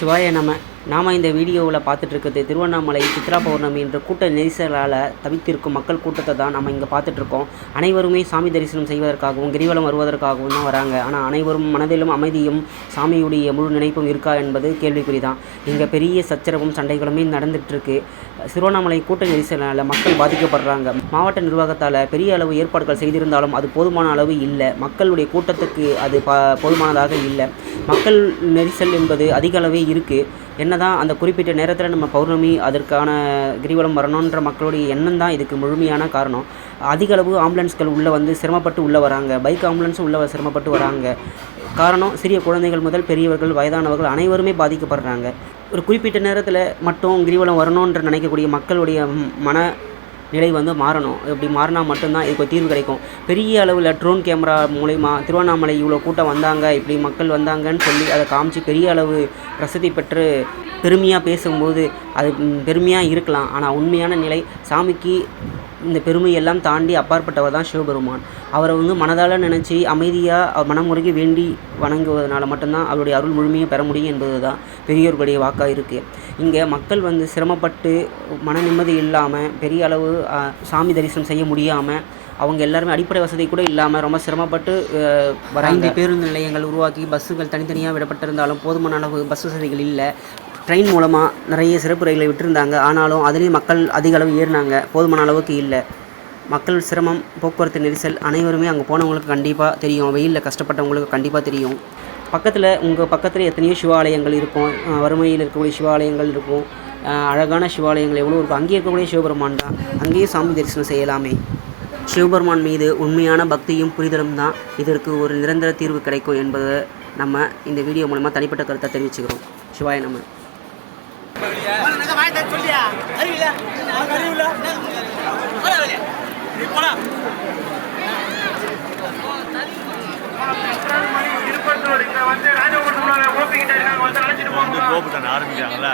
சிவாய நாம் இந்த வீடியோவில் பார்த்துட்ருக்கிறது திருவண்ணாமலை சித்ரா பௌர்ணமி என்ற கூட்ட நெரிசலால் தவித்திருக்கும் மக்கள் கூட்டத்தை தான் நம்ம இங்கே பார்த்துட்ருக்கோம். அனைவருமே சாமி தரிசனம் செய்வதற்காகவும் கிரிவலம் வருவதற்காகவும் தான் வராங்க. ஆனால் அனைவரும் மனதிலும் அமைதியும் சாமியுடைய முழு நினைப்பும் இருக்கா என்பது கேள்விக்குறி தான். இங்கே பெரிய சச்சரவும் சண்டைகளுமே நடந்துகிட்ருக்கு. திருவண்ணாமலை கூட்ட நெரிசலால் மக்கள் பாதிக்கப்படுறாங்க. மாவட்ட நிர்வாகத்தால் பெரிய அளவு ஏற்பாடுகள் செய்திருந்தாலும் அது போதுமான அளவு இல்லை. மக்களுடைய கூட்டத்துக்கு அது போதுமானதாக இல்லை. மக்கள் நெரிசல் என்பது அதிக அளவே இருக்குது. என்னதான் அந்த குறிப்பிட்ட நேரத்தில் நம்ம பௌர்ணமி அதற்கான கிரிவலம் வரணுன்ற மக்களுடைய எண்ணம் தான் இதுக்கு முழுமையான காரணம். அதிக அளவு ஆம்புலன்ஸ்கள் உள்ளே வந்து சிரமப்பட்டு உள்ளே வராங்க. பைக் ஆம்புலன்ஸும் உள்ளே சிரமப்பட்டு வராங்க. காரணம், சிறிய குழந்தைகள் முதல் பெரியவர்கள் வயதானவர்கள் அனைவருமே பாதிக்கப்படுறாங்க. ஒரு குறிப்பிட்ட நேரத்தில் மட்டும் கிரிவலம் வரணுன்ற நினைக்கக்கூடிய மக்களுடைய நிலை வந்து மாறணும். இப்படி மாறினா மட்டும்தான் இதுக்கு ஒரு தீர்வு கிடைக்கும். பெரிய அளவில் ட்ரோன் கேமரா மூலயமா திருவண்ணாமலை இவ்வளோ கூட்டம் வந்தாங்க, இப்படி மக்கள் வந்தாங்கன்னு சொல்லி அதை காமிச்சு பெரிய அளவு பிரசித்தி பெற்று பெருமையாக பேசும்போது அது பெருமையாக இருக்கலாம். ஆனால் உண்மையான நிலை சாமிக்கு இந்த பெருமையெல்லாம் தாண்டி அப்பாற்பட்டவர் தான் சிவபெருமான். அவரை வந்து மனதால் நினச்சி அமைதியாக மனமுருகி வேண்டி வணங்குவதனால மட்டும்தான் அவருடைய அருள் முழுமையை பெற முடியும் என்பது தான் பெரியோர்களுடைய வாக்காக இருக்குது. இங்கே மக்கள் வந்து சிரமப்பட்டு மன நிம்மதி இல்லாமல் பெரிய அளவு சாமி தரிசனம் செய்ய முடியாமல் அவங்க எல்லாருமே அடிப்படை வசதி கூட இல்லாமல் ரொம்ப சிரமப்பட்டு 5 பேருந்து நிலையங்கள் உருவாக்கி பஸ்ஸுகள் தனித்தனியாக விடப்பட்டிருந்தாலும் போதுமான அளவு பஸ் வசதிகள் இல்லை. ட்ரெயின் மூலமாக நிறைய சிறப்பு ரயிலை விட்டுருந்தாங்க. ஆனாலும் அதுலேயும் மக்கள் அதிக அளவு ஏறினாங்க, போதுமான அளவுக்கு இல்லை. மக்கள் சிரமம், போக்குவரத்து நெரிசல் அனைவருமே அங்கே போனவங்களுக்கு கண்டிப்பாக தெரியும். வெயிலில் கஷ்டப்பட்டவங்களுக்கு கண்டிப்பாக தெரியும். உங்கள் பக்கத்தில் எத்தனையோ சிவாலயங்கள் இருக்கும், வறுமையில் இருக்கக்கூடிய சிவாலயங்கள் இருக்கும், அழகான சிவாலயங்கள் எவ்வளோ இருக்கும். அங்கேயே இருக்கக்கூடிய சிவபெருமான் தான், அங்கேயே சாமி தரிசனம் செய்யலாமே. சிவபெருமான் மீது உண்மையான பக்தியும் புரிதலும் தான் இதற்கு ஒரு நிரந்தர தீர்வு கிடைக்கும் என்பதை நம்ம இந்த வீடியோ மூலமாக தனிப்பட்ட கருத்தை தெரிவிச்சுக்கிறோம். சிவாய நம. ஆரம்பிச்சாங்களா